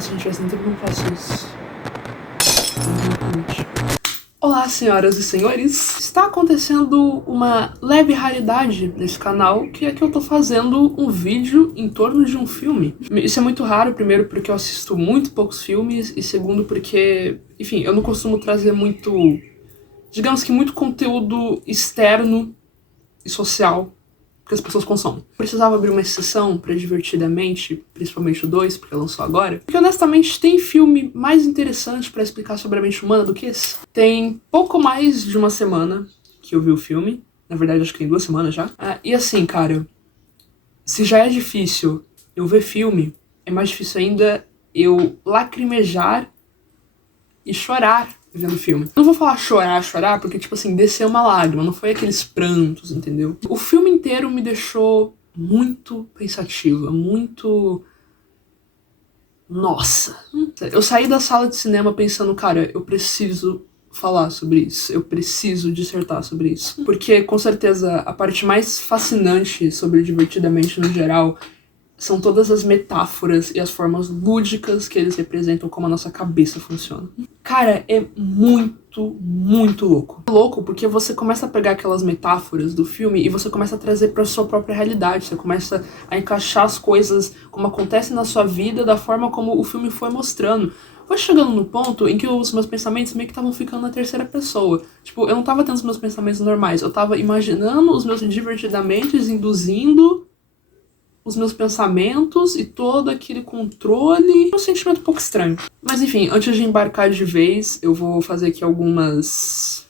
Gente, faz tanto tempo que eu não faço isso. Olá, senhoras e senhores! Está acontecendo uma leve raridade nesse canal, que é que eu tô fazendo um vídeo em torno de um filme. Isso é muito raro, primeiro porque eu assisto muito poucos filmes, e segundo porque, enfim, eu não costumo trazer muito, digamos que muito conteúdo externo e social que as pessoas consomem. Precisava abrir uma exceção pra Divertidamente, principalmente o 2, porque lançou agora. Porque honestamente tem filme mais interessante pra explicar sobre a mente humana do que esse. Tem pouco mais de uma semana que eu vi o filme. Na verdade, acho que tem 2 semanas já. E assim, cara, se já é difícil eu ver filme, é mais difícil ainda eu lacrimejar e chorar vendo filme. Não vou falar chorar, porque, tipo assim, desceu uma lágrima, não foi aqueles prantos, entendeu? O filme inteiro me deixou muito pensativa, muito... Nossa! Eu saí da sala de cinema pensando, cara, eu preciso falar sobre isso, eu preciso dissertar sobre isso. Porque, com certeza, a parte mais fascinante sobre Divertidamente no geral são todas as metáforas e as formas lúdicas que eles representam como a nossa cabeça funciona. Cara, é muito, muito louco. É louco porque você começa a pegar aquelas metáforas do filme e você começa a trazer pra sua própria realidade. Você começa a encaixar as coisas como acontecem na sua vida da forma como o filme foi mostrando. Foi chegando no ponto em que os meus pensamentos meio que estavam ficando na terceira pessoa. Tipo, eu não tava tendo os meus pensamentos normais. Eu tava imaginando os meus divertidamente induzindo os meus pensamentos e todo aquele controle. É um sentimento um pouco estranho. Mas enfim, antes de embarcar de vez, eu vou fazer aqui alguns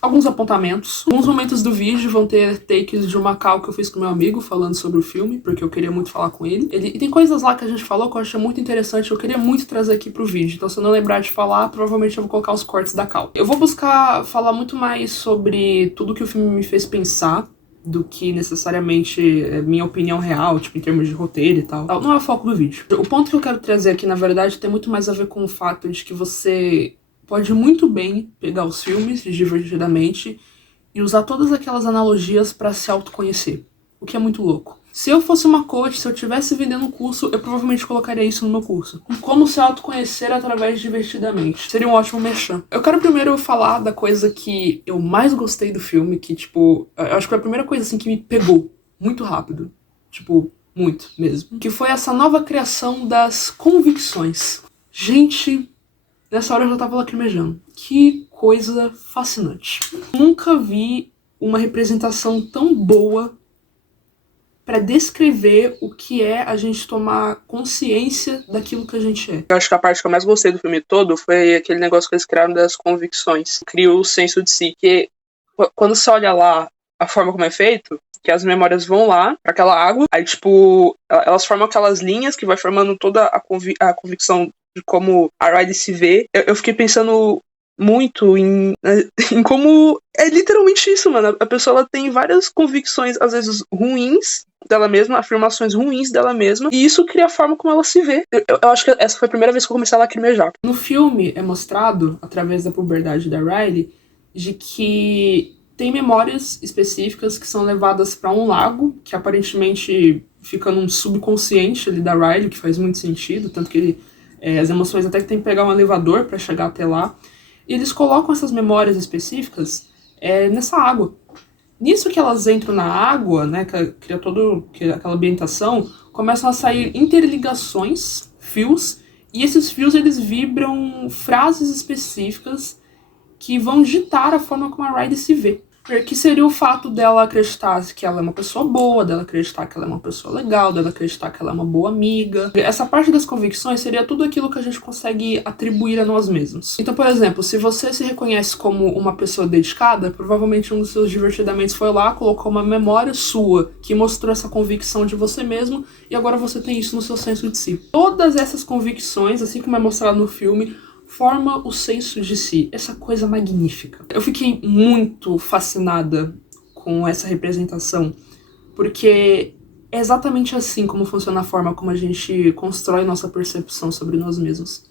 apontamentos. Alguns momentos do vídeo vão ter takes de uma call que eu fiz com meu amigo falando sobre o filme, porque eu queria muito falar com ele. E tem coisas lá que a gente falou que eu achei muito interessante, eu queria muito trazer aqui pro vídeo. Então se eu não lembrar de falar, provavelmente eu vou colocar os cortes da call. Eu vou buscar falar muito mais sobre tudo que o filme me fez pensar, do que necessariamente é minha opinião real, tipo, em termos de roteiro e tal. Não é o foco do vídeo. O ponto que eu quero trazer aqui, na verdade, tem muito mais a ver com o fato de que você pode muito bem pegar os filmes Divertidamente e usar todas aquelas analogias pra se autoconhecer, o que é muito louco. Se eu fosse uma coach, se eu estivesse vendendo um curso, eu provavelmente colocaria isso no meu curso. Como se autoconhecer através de Divertidamente. Seria um ótimo merchan. Eu quero primeiro falar da coisa que eu mais gostei do filme, que, tipo, eu acho que foi a primeira coisa, assim, que me pegou muito rápido. Tipo, muito mesmo. Que foi essa nova criação das convicções. Gente, nessa hora eu já tava lacrimejando. Que coisa fascinante. Nunca vi uma representação tão boa pra descrever o que é a gente tomar consciência daquilo que a gente é. Eu acho que a parte que eu mais gostei do filme todo foi aquele negócio que eles criaram das convicções. Criou o senso de si, que quando você olha lá a forma como é feito, que as memórias vão lá pra aquela água, aí tipo, elas formam aquelas linhas que vai formando toda a convicção de como a Riley se vê. Eu fiquei pensando muito em como é literalmente isso, mano. A pessoa ela tem várias convicções, às vezes ruins dela mesma, afirmações ruins dela mesma, e isso cria a forma como ela se vê. Eu acho que essa foi a primeira vez que eu comecei a lacrimejar. No filme é mostrado, através da puberdade da Riley, de que tem memórias específicas que são levadas pra um lago, que aparentemente fica num subconsciente ali da Riley, que faz muito sentido, tanto que as emoções até que tem que pegar um elevador pra chegar até lá. E eles colocam essas memórias específicas nessa água. Nisso que elas entram na água, né, cria toda aquela ambientação, começam a sair interligações, fios, e esses fios eles vibram frases específicas que vão ditar a forma como a Riley se vê. Que seria o fato dela acreditar que ela é uma pessoa boa, dela acreditar que ela é uma pessoa legal, dela acreditar que ela é uma boa amiga. Essa parte das convicções seria tudo aquilo que a gente consegue atribuir a nós mesmos. Então, por exemplo, se você se reconhece como uma pessoa dedicada, provavelmente um dos seus divertidamentos foi lá, colocou uma memória sua que mostrou essa convicção de você mesmo, e agora você tem isso no seu senso de si. Todas essas convicções, assim como é mostrado no filme, forma o senso de si, essa coisa magnífica. Eu fiquei muito fascinada com essa representação, porque é exatamente assim como funciona a forma como a gente constrói nossa percepção sobre nós mesmos.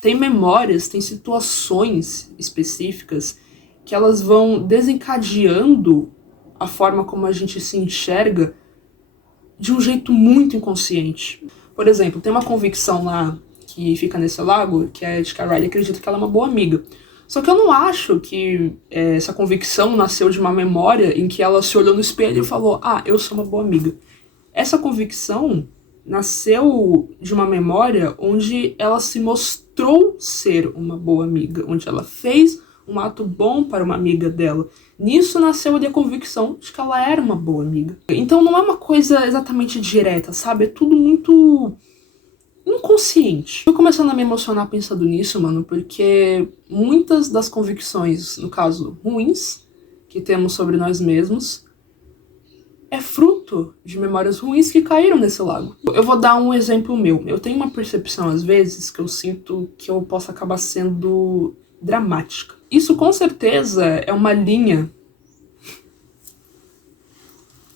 Tem memórias, tem situações específicas que elas vão desencadeando a forma como a gente se enxerga de um jeito muito inconsciente. Por exemplo, tem uma convicção lá que fica nesse lago, que é de que a Riley acredita que ela é uma boa amiga. Só que eu não acho que essa convicção nasceu de uma memória em que ela se olhou no espelho e falou, eu sou uma boa amiga. Essa convicção nasceu de uma memória onde ela se mostrou ser uma boa amiga, onde ela fez um ato bom para uma amiga dela. Nisso nasceu ali a convicção de que ela era uma boa amiga. Então não é uma coisa exatamente direta, sabe? É tudo muito inconsciente. Tô começando a me emocionar pensando nisso, mano, porque muitas das convicções, no caso, ruins, que temos sobre nós mesmos, é fruto de memórias ruins que caíram nesse lago. Eu vou dar um exemplo meu. Eu tenho uma percepção, às vezes, que eu sinto que eu posso acabar sendo dramática. Isso, com certeza, é uma linha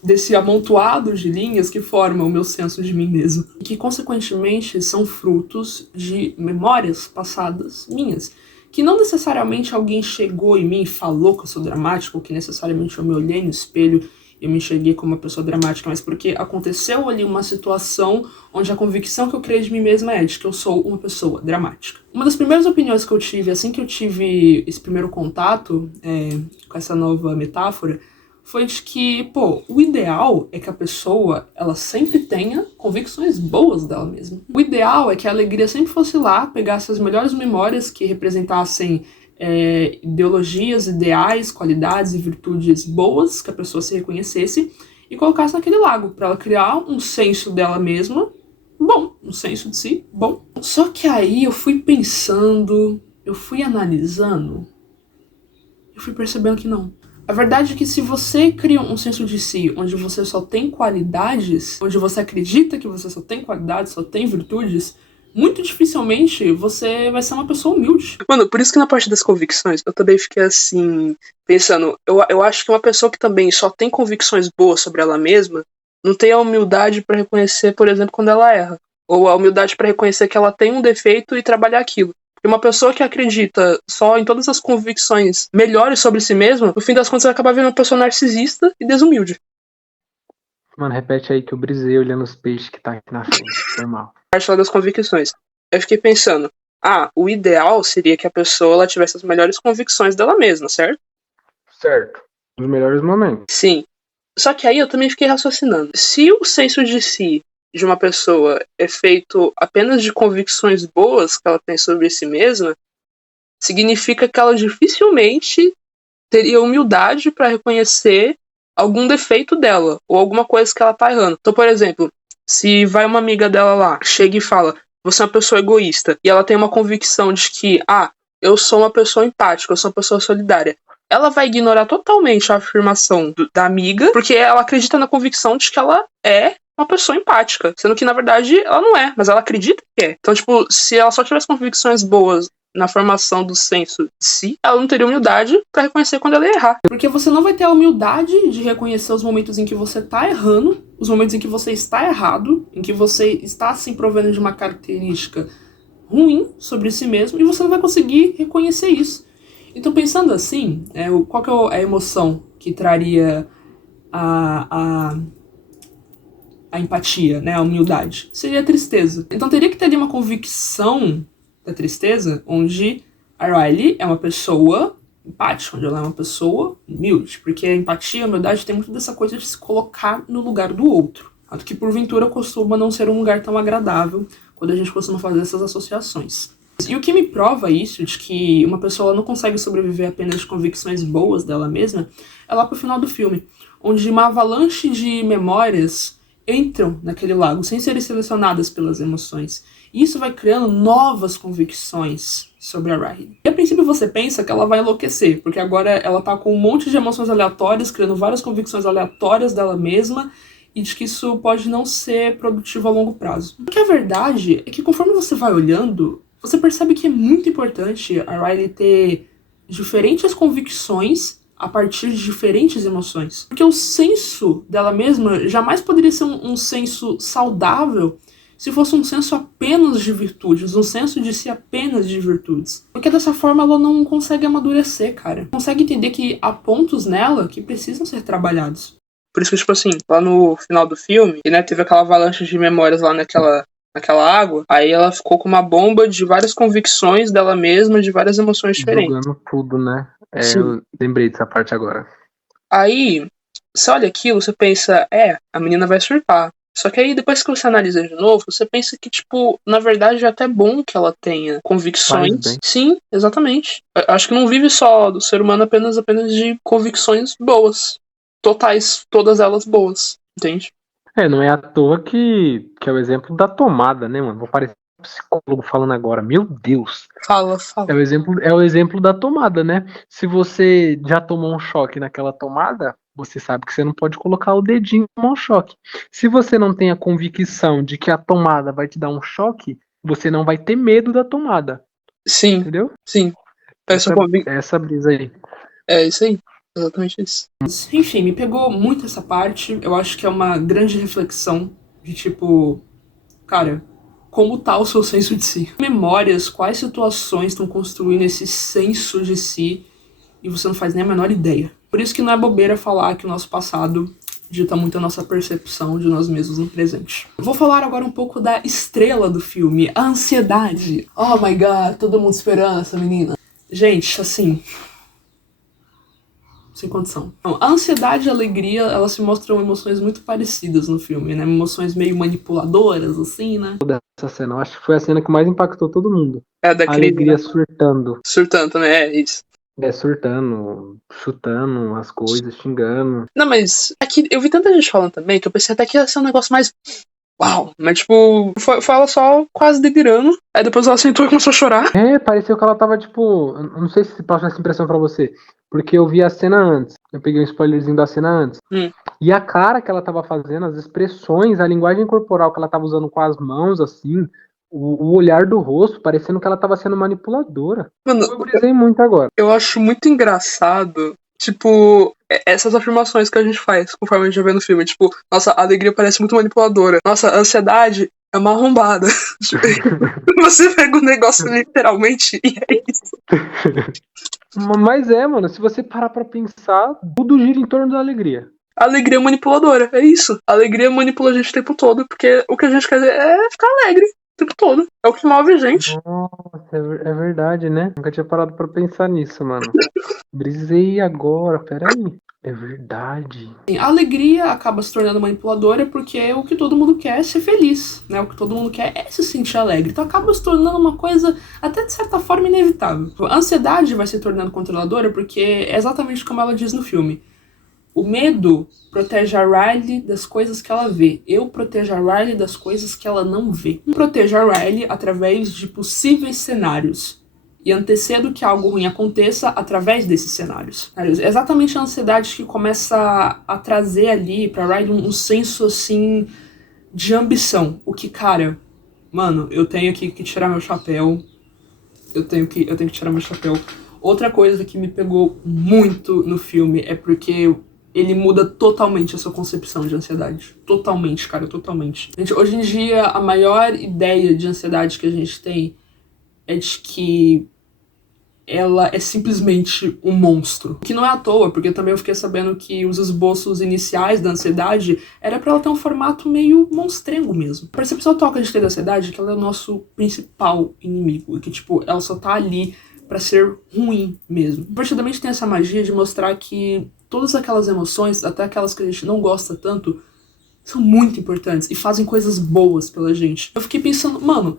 desse amontoado de linhas que formam o meu senso de mim mesmo. E que, consequentemente, são frutos de memórias passadas minhas. Que não necessariamente alguém chegou em mim e falou que eu sou dramática, ou que necessariamente eu me olhei no espelho e eu me enxerguei como uma pessoa dramática, mas porque aconteceu ali uma situação onde a convicção que eu criei de mim mesma é de que eu sou uma pessoa dramática. Uma das primeiras opiniões que eu tive, assim que eu tive esse primeiro contato com essa nova metáfora, foi de que, o ideal é que a pessoa, ela sempre tenha convicções boas dela mesma. O ideal é que a alegria sempre fosse lá, pegasse as melhores memórias que representassem ideologias, ideais, qualidades e virtudes boas, que a pessoa se reconhecesse, e colocasse naquele lago, para ela criar um senso dela mesma bom, um senso de si bom. Só que aí eu fui pensando, eu fui analisando, eu fui percebendo que não. A verdade é que se você cria um senso de si onde você só tem qualidades, onde você acredita que você só tem qualidades, só tem virtudes, muito dificilmente você vai ser uma pessoa humilde. Mano, por isso que na parte das convicções eu também fiquei assim, pensando, eu acho que uma pessoa que também só tem convicções boas sobre ela mesma não tem a humildade pra reconhecer, por exemplo, quando ela erra. Ou a humildade pra reconhecer que ela tem um defeito e trabalhar aquilo. Porque uma pessoa que acredita só em todas as convicções melhores sobre si mesma, no fim das contas vai acabar vendo uma pessoa narcisista e desumilde. Mano, repete aí que eu brisei olhando os peixes que tá aqui na frente. Foi mal. Parte lá das convicções. Eu fiquei pensando, o ideal seria que a pessoa ela tivesse as melhores convicções dela mesma, certo? Certo. Nos melhores momentos. Sim. Só que aí eu também fiquei raciocinando. Se o senso de si de uma pessoa é feito apenas de convicções boas que ela tem sobre si mesma, significa que ela dificilmente teria humildade para reconhecer algum defeito dela, ou alguma coisa que ela tá errando. Então, por exemplo, se vai uma amiga dela lá, chega e fala, você é uma pessoa egoísta, e ela tem uma convicção de que, eu sou uma pessoa empática, eu sou uma pessoa solidária, ela vai ignorar totalmente a afirmação da amiga, porque ela acredita na convicção de que ela é uma pessoa empática, sendo que, na verdade, ela não é, mas ela acredita que é. Então, se ela só tivesse convicções boas na formação do senso de si, ela não teria humildade pra reconhecer quando ela ia errar. Porque você não vai ter a humildade de reconhecer os momentos em que você tá errando, os momentos em que você está errado, em que você está se provendo de uma característica ruim sobre si mesmo, e você não vai conseguir reconhecer isso. Então, pensando assim, qual que é a emoção que traria a empatia, né, a humildade? Seria a tristeza. Então teria que ter ali uma convicção da tristeza, onde a Riley é uma pessoa empática, onde ela é uma pessoa humilde, porque a empatia e a humildade tem muito dessa coisa de se colocar no lugar do outro, tanto que porventura costuma não ser um lugar tão agradável quando a gente costuma fazer essas associações. E o que me prova isso, de que uma pessoa não consegue sobreviver apenas de convicções boas dela mesma, é lá pro final do filme, onde uma avalanche de memórias entram naquele lago, sem serem selecionadas pelas emoções. E isso vai criando novas convicções sobre a Riley. E a princípio você pensa que ela vai enlouquecer, porque agora ela tá com um monte de emoções aleatórias, criando várias convicções aleatórias dela mesma, e de que isso pode não ser produtivo a longo prazo. Porque a verdade é que conforme você vai olhando, você percebe que é muito importante a Riley ter diferentes convicções a partir de diferentes emoções. Porque o senso dela mesma jamais poderia ser um senso saudável se fosse um senso apenas de virtudes, um senso de si apenas de virtudes. Porque dessa forma ela não consegue amadurecer, cara. Não consegue entender que há pontos nela que precisam ser trabalhados. Por isso que, lá no final do filme, né, teve aquela avalanche de memórias lá naquela naquela água, aí ela ficou com uma bomba de várias convicções dela mesma, de várias emoções diferentes. Jogando tudo, né? Sim. Eu lembrei dessa parte agora. Aí, você olha aquilo, você pensa, a menina vai surtar. Só que aí, depois que você analisa de novo, você pensa que, tipo, na verdade é até bom que ela tenha convicções. Faz bem. Sim, exatamente. Acho que não vive só do ser humano apenas de convicções boas. Totais, todas elas boas. Entende? Não é à toa que é o exemplo da tomada, né, mano? Vou parecer um psicólogo falando agora. Meu Deus! Fala. É o exemplo da tomada, né? Se você já tomou um choque naquela tomada, você sabe que você não pode colocar o dedinho e tomar um choque. Se você não tem a convicção de que a tomada vai te dar um choque, você não vai ter medo da tomada. Sim, Entendeu? sim. Essa brisa aí. É isso aí. Exatamente isso. Enfim, me pegou muito essa parte. Eu acho que é uma grande reflexão de tipo, cara, como tá o seu senso de si? Memórias, quais situações estão construindo esse senso de si e você não faz nem a menor ideia. Por isso que não é bobeira falar que o nosso passado dita muito a nossa percepção de nós mesmos no presente. Vou falar agora um pouco da estrela do filme, a ansiedade. Oh my god, todo mundo esperando essa menina. Gente, assim, sem condição. Então, a ansiedade e a alegria, elas se mostram emoções muito parecidas no filme, né? Emoções meio manipuladoras, assim, né? Essa cena, eu acho que foi a cena que mais impactou todo mundo. É A daquele. alegria surtando. Surtando também, é isso. Surtando, chutando as coisas, xingando. Não, mas aqui eu vi tanta gente falando também que eu pensei até que ia ser um negócio mais. Uau! Mas, tipo, foi ela só quase delirando. Aí depois ela sentou e começou a chorar. Pareceu que ela tava, tipo... Eu não sei se passa essa impressão pra você. Porque eu vi a cena antes. Eu peguei um spoilerzinho da cena antes. E a cara que ela tava fazendo, as expressões, a linguagem corporal que ela tava usando com as mãos, assim... O olhar do rosto, parecendo que ela tava sendo manipuladora. Mano, Eu brisei muito agora. eu acho muito engraçado, tipo, essas afirmações que a gente faz conforme a gente vê no filme. Tipo, nossa, a alegria parece muito manipuladora. Nossa, a ansiedade é uma arrombada. Você pega o negócio literalmente e é isso. Mas mano, se você parar pra pensar, tudo gira em torno da alegria. A alegria é manipuladora, é isso. A alegria manipula a gente o tempo todo, porque o que a gente quer é ficar alegre o tempo todo. É o que move a gente. Nossa, é verdade, né? Nunca tinha parado pra pensar nisso, mano. Brisei agora, peraí. É verdade. A alegria acaba se tornando manipuladora porque o que todo mundo quer é ser feliz, né? O que todo mundo quer é se sentir alegre. Então acaba se tornando uma coisa até de certa forma inevitável. A ansiedade vai se tornando controladora porque é exatamente como ela diz no filme. O medo protege a Riley das coisas que ela vê. Eu protejo a Riley das coisas que ela não vê. Protejo a Riley através de possíveis cenários. E antecedo que algo ruim aconteça através desses cenários. É exatamente a ansiedade que começa a trazer ali pra Riley um senso, assim, de ambição. O que, cara, mano, eu tenho que tirar meu chapéu. Eu tenho que tirar meu chapéu. Outra coisa que me pegou muito no filme é porque ele muda totalmente a sua concepção de ansiedade. Totalmente, cara, totalmente. Gente, hoje em dia, a maior ideia de ansiedade que a gente tem é de que ela é simplesmente um monstro. Que não é à toa, porque também eu fiquei sabendo que os esboços iniciais da ansiedade era pra ela ter um formato meio monstrengo mesmo. A percepção atual que a gente tem da ansiedade é que ela é o nosso principal inimigo. E que, tipo, ela só tá ali pra ser ruim mesmo. Particularmente tem essa magia de mostrar que todas aquelas emoções, até aquelas que a gente não gosta tanto, são muito importantes e fazem coisas boas pela gente. Eu fiquei pensando, mano,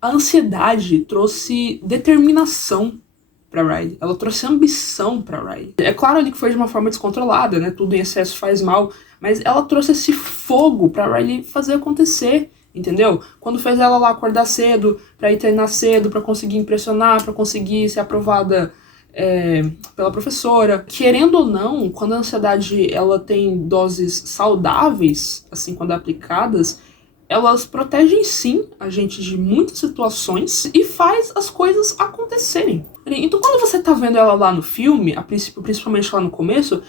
a ansiedade trouxe determinação pra Riley. Ela trouxe ambição pra Riley. É claro ali que foi de uma forma descontrolada, né? Tudo em excesso faz mal. Mas ela trouxe esse fogo pra Riley fazer acontecer, entendeu? Quando fez ela lá acordar cedo, pra ir treinar cedo, pra conseguir impressionar, pra conseguir ser aprovada pela professora. Querendo ou não, quando a ansiedade ela tem doses saudáveis, assim, quando aplicadas, elas protegem sim a gente de muitas situações e faz as coisas acontecerem. Então quando você tá vendo ela lá no filme, a princípio, principalmente lá no começo,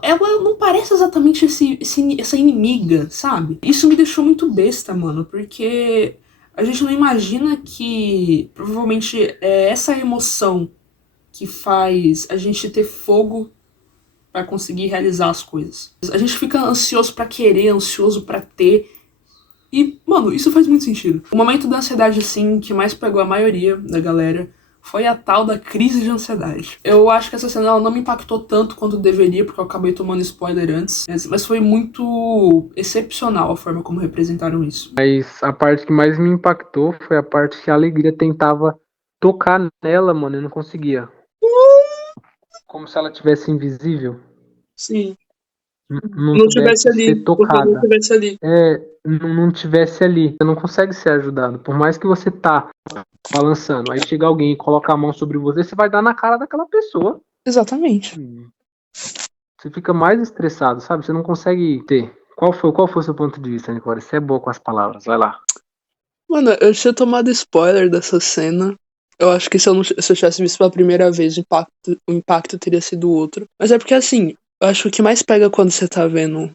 ela não parece exatamente essa inimiga, sabe? Isso me deixou muito besta, mano, porque a gente não imagina que provavelmente é essa emoção que faz a gente ter fogo pra conseguir realizar as coisas. A gente fica ansioso pra querer, ansioso pra ter, E, mano, isso faz muito sentido. O momento da ansiedade, assim, que mais pegou a maioria da galera foi a tal da crise de ansiedade. Eu acho que essa cena ela não me impactou tanto quanto deveria, porque eu acabei tomando spoiler antes, mas foi muito excepcional a forma como representaram isso. Mas a parte que mais me impactou foi a parte que a Alegria tentava tocar nela, mano, e não conseguia. Como se ela tivesse invisível. Sim. Não Não tivesse pudesse ali, ser por favor, não tocada. tivesse ali. Não tivesse ali. Você não consegue ser ajudado. Por mais que você tá balançando, aí chega alguém e coloca a mão sobre você, você vai dar na cara daquela pessoa. Exatamente. Você fica mais estressado, sabe? Você não consegue ter. Qual foi o seu ponto de vista, Nicole? Você é boa com as palavras, vai lá. Mano, eu tinha tomado spoiler dessa cena. Eu acho que se eu tivesse visto pela primeira vez, o impacto teria sido outro. Mas é porque, assim, eu acho que o que mais pega quando você tá vendo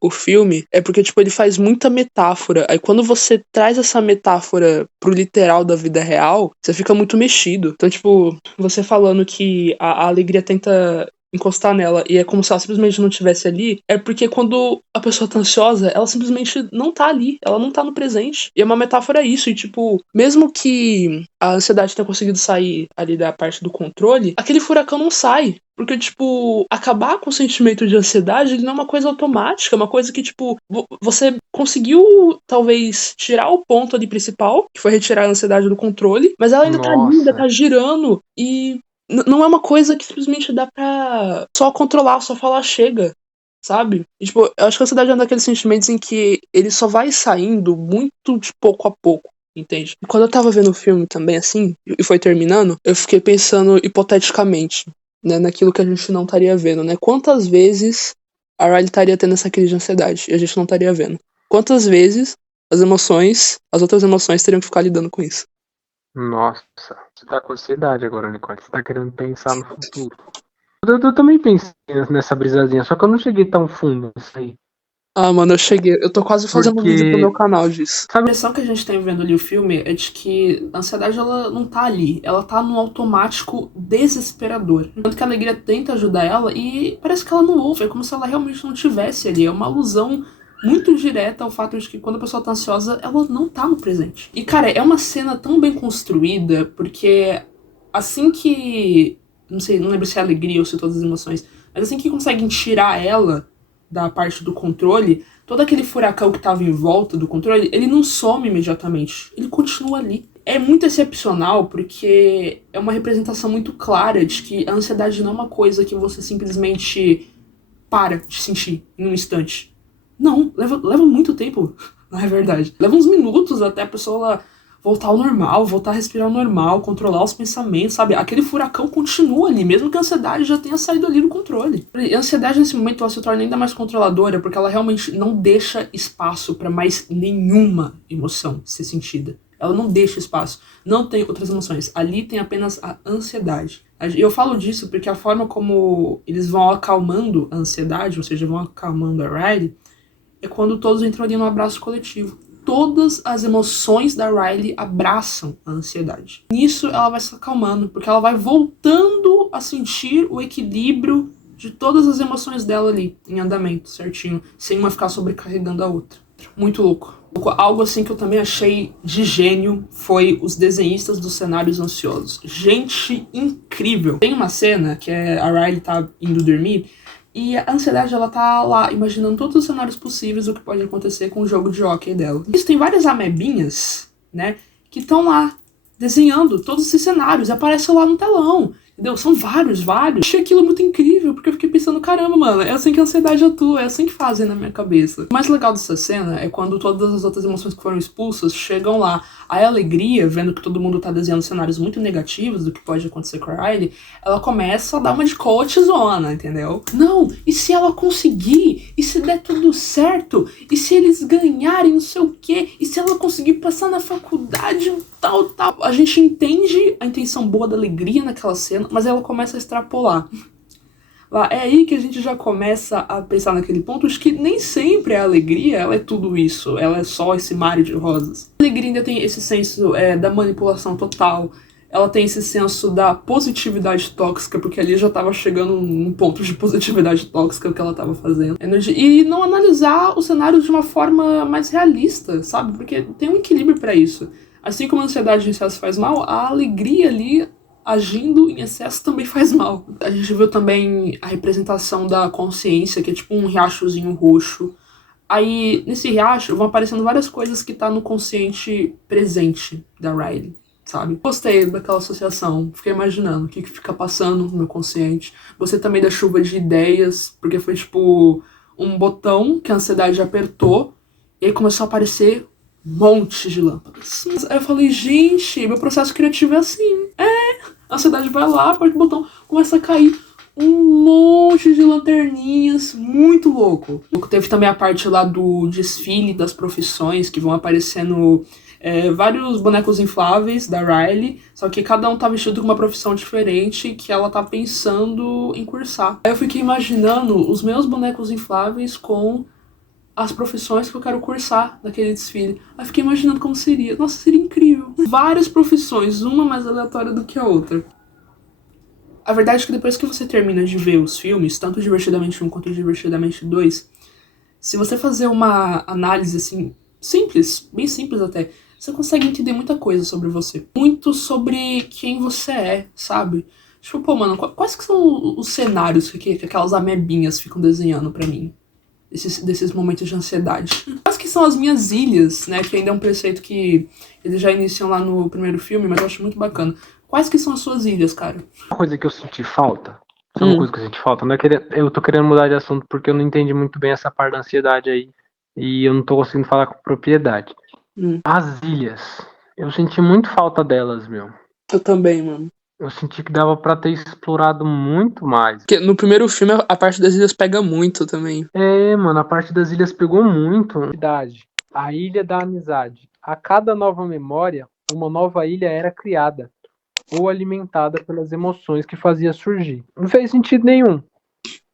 o filme é porque, tipo, ele faz muita metáfora. Aí quando você traz essa metáfora pro literal da vida real, você fica muito mexido. Então, tipo, você falando que a alegria tenta encostar nela e é como se ela simplesmente não estivesse ali, é porque quando a pessoa tá ansiosa, ela simplesmente não tá ali, ela não tá no presente. E é uma metáfora isso, e tipo, mesmo que a ansiedade tenha conseguido sair ali da parte do controle, aquele furacão não sai. Porque, tipo, acabar com o sentimento de ansiedade, ele não é uma coisa automática, é uma coisa que, tipo, você conseguiu, talvez, tirar o ponto ali principal, que foi retirar a ansiedade do controle, mas ela ainda tá ali, ainda tá girando, e não é uma coisa que simplesmente dá pra só controlar, só falar chega, sabe? E, tipo, eu acho que a ansiedade é um daqueles sentimentos em que ele só vai saindo muito de pouco a pouco. Entende? E quando eu tava vendo o filme também, assim, e foi terminando, eu fiquei pensando hipoteticamente, né, naquilo que a gente não estaria vendo, né? Quantas vezes a Riley estaria tendo essa crise de ansiedade e a gente não estaria vendo? Quantas vezes as outras emoções teriam que ficar lidando com isso? Nossa, você tá com ansiedade agora, Nicole. Você tá querendo pensar no futuro. Eu também pensei nessa brisazinha, só que eu não cheguei tão fundo nisso aí. Ah, mano, eu cheguei. Eu tô quase fazendo um vídeo pro meu canal disso. A impressão que a gente tem vendo ali o filme é de que a ansiedade ela não tá ali, ela tá no automático desesperador. Tanto que a alegria tenta ajudar ela e parece que ela não ouve, é como se ela realmente não tivesse ali. É uma alusão muito direta ao fato de que quando a pessoa tá ansiosa, ela não tá no presente. E, cara, é uma cena tão bem construída, porque assim que. Não sei, não lembro se é alegria ou se todas as emoções, mas assim que conseguem tirar ela da parte do controle, todo aquele furacão que estava em volta do controle, ele não some imediatamente. Ele continua ali. É muito excepcional porque é uma representação muito clara de que a ansiedade não é uma coisa que você simplesmente para de sentir em um instante. Não, leva muito tempo, na verdade. Leva uns minutos até a pessoa voltar ao normal, voltar a respirar ao normal, controlar os pensamentos, sabe? Aquele furacão continua ali, mesmo que a ansiedade já tenha saído ali do controle. E a ansiedade nesse momento ela se torna ainda mais controladora, porque ela realmente não deixa espaço para mais nenhuma emoção ser sentida. Ela não deixa espaço. Não tem outras emoções. Ali tem apenas a ansiedade. E eu falo disso porque a forma como eles vão acalmando a ansiedade, ou seja, vão acalmando a Riley, é quando todos entram ali no abraço coletivo. Todas as emoções da Riley abraçam a ansiedade. Nisso ela vai se acalmando, porque ela vai voltando a sentir o equilíbrio de todas as emoções dela ali, em andamento, certinho, sem uma ficar sobrecarregando a outra. Muito louco. Algo assim que eu também achei de gênio foi os desenhistas dos cenários ansiosos. Gente incrível. Tem uma cena que a Riley tá indo dormir, e a ansiedade, ela tá lá imaginando todos os cenários possíveis do que pode acontecer com o jogo de hóquei dela. Isso tem várias amebinhas, né, que estão lá desenhando todos esses cenários e aparecem lá no telão. Entendeu? São vários. Achei aquilo muito incrível, porque eu fiquei pensando, caramba, mano, é assim que a ansiedade atua, é assim que fazem na minha cabeça. O mais legal dessa cena é quando todas as outras emoções que foram expulsas chegam lá. A alegria, vendo que todo mundo tá desenhando cenários muito negativos do que pode acontecer com a Riley, ela começa a dar uma de coachzona, entendeu? Não, e se ela conseguir? E se der tudo certo? E se eles ganharem não sei o quê? E se ela conseguir passar na faculdade, tal. A gente entende a intenção boa da alegria naquela cena, mas ela começa a extrapolar. É aí que a gente já começa a pensar naquele ponto de que nem sempre a alegria ela é tudo isso, ela é só esse mar de rosas. A alegria ainda tem esse senso da manipulação total, ela tem esse senso da positividade tóxica, porque ali já tava chegando num ponto de positividade tóxica o que ela tava fazendo. E não analisar o cenário de uma forma mais realista, sabe? Porque tem um equilíbrio pra isso. Assim como a ansiedade em excesso faz mal, a alegria ali agindo em excesso também faz mal. A gente viu também a representação da consciência, que é tipo um riachozinho roxo. Aí, nesse riacho, vão aparecendo várias coisas que tá no consciente presente da Riley, sabe? Gostei daquela associação, fiquei imaginando o que fica passando no meu consciente. Gostei também da chuva de ideias, porque foi tipo um botão que a ansiedade apertou e aí começou a aparecer montes de lâmpadas. Aí eu falei, gente, meu processo criativo é assim. A ansiedade vai lá, aperta o botão, começa a cair um monte de lanterninhas, muito louco. Teve também a parte lá do desfile das profissões, que vão aparecendo vários bonecos infláveis da Riley, só que cada um tá vestido com uma profissão diferente que ela tá pensando em cursar. Aí eu fiquei imaginando os meus bonecos infláveis com as profissões que eu quero cursar naquele desfile. Aí fiquei imaginando como seria. Nossa, seria incrível. Várias profissões, uma mais aleatória do que a outra. A verdade é que depois que você termina de ver os filmes, tanto Divertidamente 1 quanto Divertidamente 2, se você fazer uma análise assim, simples, bem simples até, você consegue entender muita coisa sobre você. Muito sobre quem você é, sabe? Tipo, pô, mano, quais que são os cenários que aquelas amebinhas ficam desenhando pra mim? Desses momentos de ansiedade. Quais que são as minhas ilhas, né? Que ainda é um preceito que eles já iniciam lá no primeiro filme, mas eu acho muito bacana. Quais que são as suas ilhas, cara? Uma coisa que eu senti falta. Sabe uma coisa que eu senti falta? Não é eu tô querendo mudar de assunto porque eu não entendi muito bem essa parte da ansiedade aí. E eu não tô conseguindo falar com propriedade. As ilhas. Eu senti muito falta delas, meu. Eu também, mano. Eu senti que dava pra ter explorado muito mais. Porque no primeiro filme a parte das ilhas pega muito também. Mano, a parte das ilhas pegou muito. A ilha da amizade. A cada nova memória, uma nova ilha era criada ou alimentada pelas emoções que fazia surgir. Não fez sentido nenhum.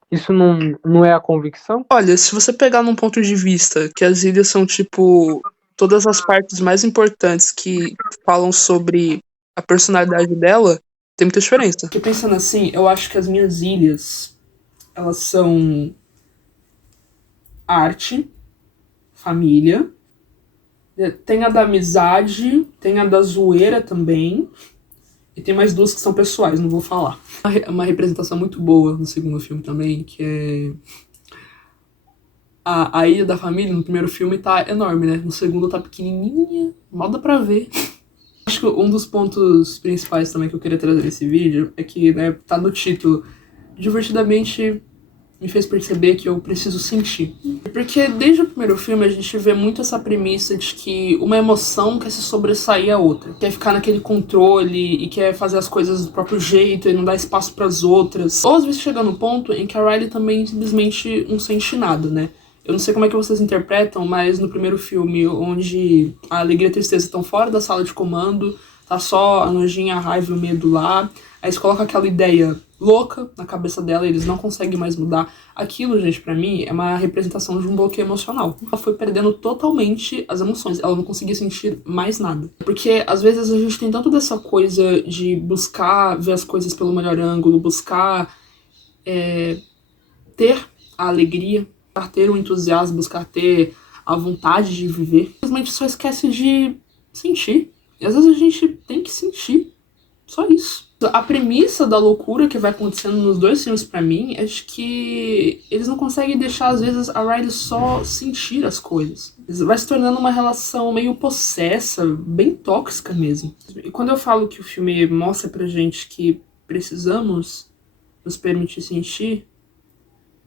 Isso não é a convicção? Olha, se você pegar num ponto de vista que as ilhas são tipo todas as partes mais importantes que falam sobre a personalidade dela, tem muita diferença. Porque pensando assim, eu acho que as minhas ilhas, elas são arte, família, tem a da amizade, tem a da zoeira também, e tem mais duas que são pessoais, não vou falar. Uma representação muito boa no segundo filme também, que é a ilha da família. No primeiro filme tá enorme, né? No segundo tá pequenininha, mal dá pra ver. Acho que um dos pontos principais também que eu queria trazer nesse vídeo é que, né, tá no título, Divertidamente me fez perceber que eu preciso sentir. Porque desde o primeiro filme a gente vê muito essa premissa de que uma emoção quer se sobressair a outra. Quer ficar naquele controle e quer fazer as coisas do próprio jeito e não dar espaço pras outras. Ou às vezes chega no ponto em que a Riley também simplesmente não sente nada, né? Eu não sei como é que vocês interpretam, mas no primeiro filme, onde a alegria e a tristeza estão fora da sala de comando, tá só a nojinha, a raiva e o medo lá, aí eles colocam aquela ideia louca na cabeça dela e eles não conseguem mais mudar. Aquilo, gente, pra mim, é uma representação de um bloqueio emocional. Ela foi perdendo totalmente as emoções, ela não conseguia sentir mais nada. Porque, às vezes, a gente tem tanto dessa coisa de buscar ver as coisas pelo melhor ângulo, buscar ter a alegria, buscar ter o entusiasmo, buscar ter a vontade de viver. Simplesmente só esquece de sentir. E às vezes a gente tem que sentir. Só isso. A premissa da loucura que vai acontecendo nos dois filmes pra mim é de que eles não conseguem deixar, às vezes, a Riley só sentir as coisas. Vai se tornando uma relação meio possessa, bem tóxica mesmo. E quando eu falo que o filme mostra pra gente que precisamos nos permitir sentir,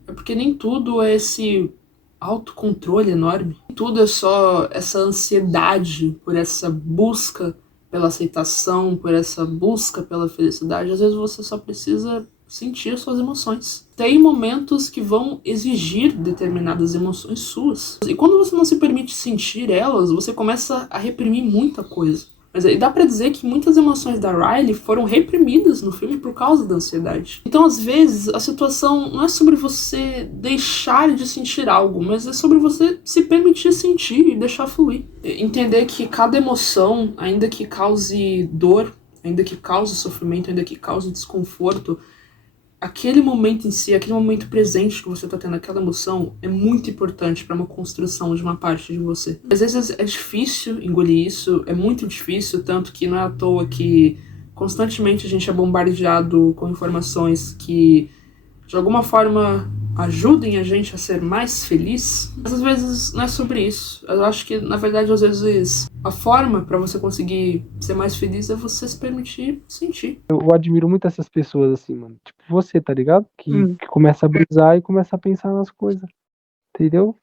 é porque nem tudo é esse autocontrole enorme. Nem tudo é só essa ansiedade por essa busca pela aceitação, por essa busca pela felicidade. Às vezes você só precisa sentir suas emoções. Tem momentos que vão exigir determinadas emoções suas. E quando você não se permite sentir elas, você começa a reprimir muita coisa. Mas aí dá pra dizer que muitas emoções da Riley foram reprimidas no filme por causa da ansiedade. Então, às vezes, a situação não é sobre você deixar de sentir algo, mas é sobre você se permitir sentir e deixar fluir. Entender que cada emoção, ainda que cause dor, ainda que cause sofrimento, ainda que cause desconforto, aquele momento em si, aquele momento presente que você tá tendo, aquela emoção, é muito importante para uma construção de uma parte de você. Às vezes é difícil engolir isso, é muito difícil, tanto que não é à toa que constantemente a gente é bombardeado com informações que, de alguma forma, ajudem a gente a ser mais feliz. Mas às vezes não é sobre isso. Eu acho que, na verdade, às vezes a forma pra você conseguir ser mais feliz é você se permitir sentir. Eu admiro muito essas pessoas assim, mano. Tipo você, tá ligado? Que começa a brisar e começa a pensar nas coisas. Entendeu?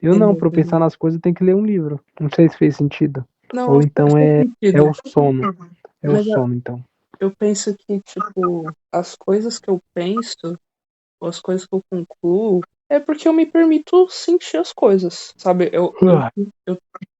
Eu não, pra eu pensar nas coisas eu tenho que ler um livro. Não sei se fez sentido. Não, ou então é sentido. o sono. É o sono, então. Eu penso que, tipo, as coisas que eu penso, ou as coisas que eu concluo, é porque eu me permito sentir as coisas, sabe? Eu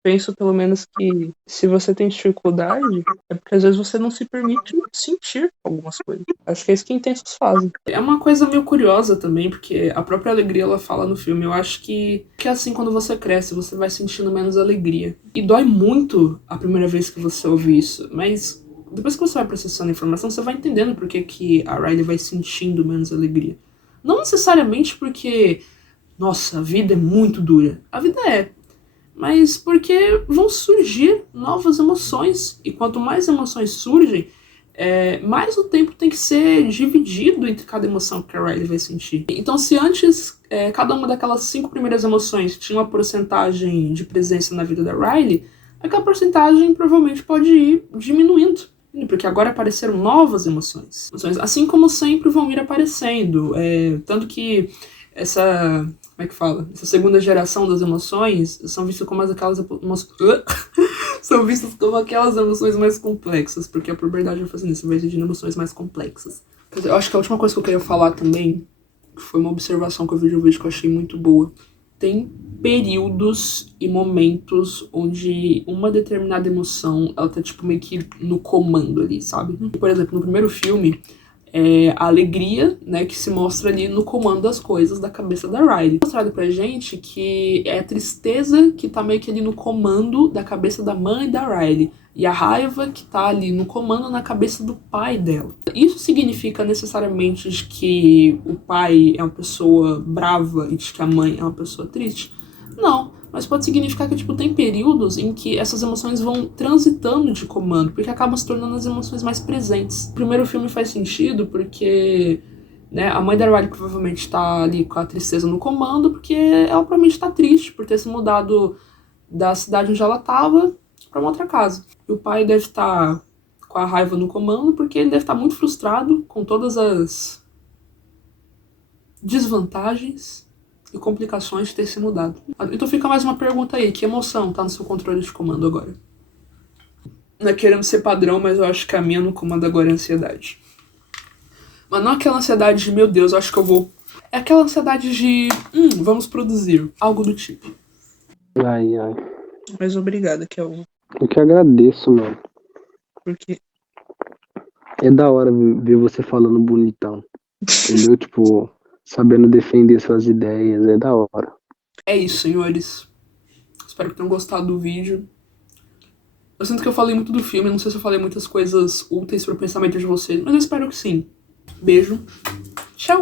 penso, pelo menos, que se você tem dificuldade, é porque às vezes você não se permite sentir algumas coisas. Acho que é isso que intensos fazem. É uma coisa meio curiosa também, porque a própria alegria, ela fala no filme. Eu acho que é assim, quando você cresce, você vai sentindo menos alegria. E dói muito a primeira vez que você ouve isso, mas depois que você vai processando a informação, você vai entendendo por que a Riley vai sentindo menos alegria. Não necessariamente porque, nossa, a vida é muito dura. A vida é. Mas porque vão surgir novas emoções. E quanto mais emoções surgem, mais o tempo tem que ser dividido entre cada emoção que a Riley vai sentir. Então, se antes cada uma daquelas 5 primeiras emoções tinha uma porcentagem de presença na vida da Riley, aquela porcentagem provavelmente pode ir diminuindo. Porque agora apareceram novas emoções. Assim como sempre vão ir aparecendo. Tanto que essa segunda geração das emoções são vistas como aquelas são vistas como aquelas emoções mais complexas, porque a puberdade vai fazendo isso, vai exigindo emoções mais complexas. Eu acho que a última coisa que eu queria falar também, que foi uma observação que eu vi de um vídeo que eu achei muito boa. Tem períodos e momentos onde uma determinada emoção, ela tá tipo meio que no comando ali, sabe? Por exemplo, no primeiro filme, a alegria, né, que se mostra ali no comando das coisas da cabeça da Riley. Mostrado pra gente que é a tristeza que tá meio que ali no comando da cabeça da mãe da Riley. E a raiva que tá ali no comando na cabeça do pai dela. Isso significa necessariamente de que o pai é uma pessoa brava e de que a mãe é uma pessoa triste? Não, mas pode significar que tipo, tem períodos em que essas emoções vão transitando de comando, porque acabam se tornando as emoções mais presentes. O primeiro filme faz sentido porque, né, a mãe da Riley provavelmente tá ali com a tristeza no comando, porque ela provavelmente tá triste por ter se mudado da cidade onde ela tava pra uma outra casa. E o pai deve estar com a raiva no comando, porque ele deve estar muito frustrado com todas as desvantagens e complicações de ter se mudado. Então fica mais uma pergunta aí, que emoção tá no seu controle de comando agora? Não é querendo ser padrão, mas eu acho que a minha no comando agora é a ansiedade. Mas não aquela ansiedade de, meu Deus, eu acho que eu vou... É aquela ansiedade de, vamos produzir, algo do tipo. Ai. Mas obrigada, que eu que agradeço, mano. Porque é da hora ver você falando bonitão. Entendeu? Tipo, sabendo defender suas ideias, é da hora. É isso, senhores. Espero que tenham gostado do vídeo. Eu sinto que eu falei muito do filme, não sei se eu falei muitas coisas úteis pro pensamento de vocês, mas eu espero que sim. Beijo. Tchau!